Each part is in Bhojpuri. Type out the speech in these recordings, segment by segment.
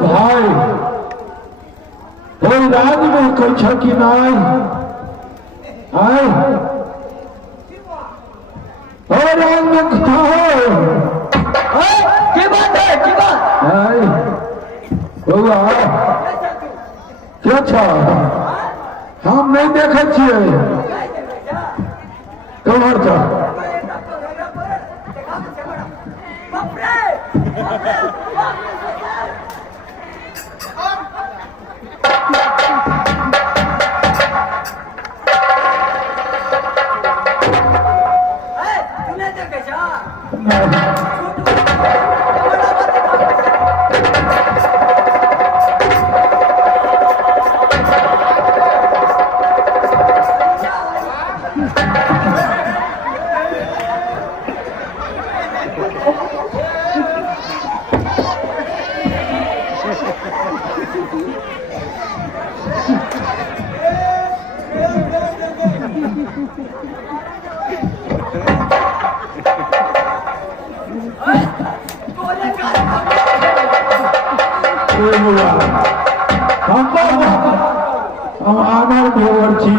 भाई कोई राज में कछ कि नहीं आए और राज में कथा हो की बात है की बात आए बउआ क्या छा हम नहीं देखे छिए कमर था हम आनर भेवर छी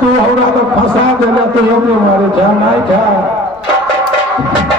तू हमरा तो फंसा देले तो हमरे मारे जा नहीं था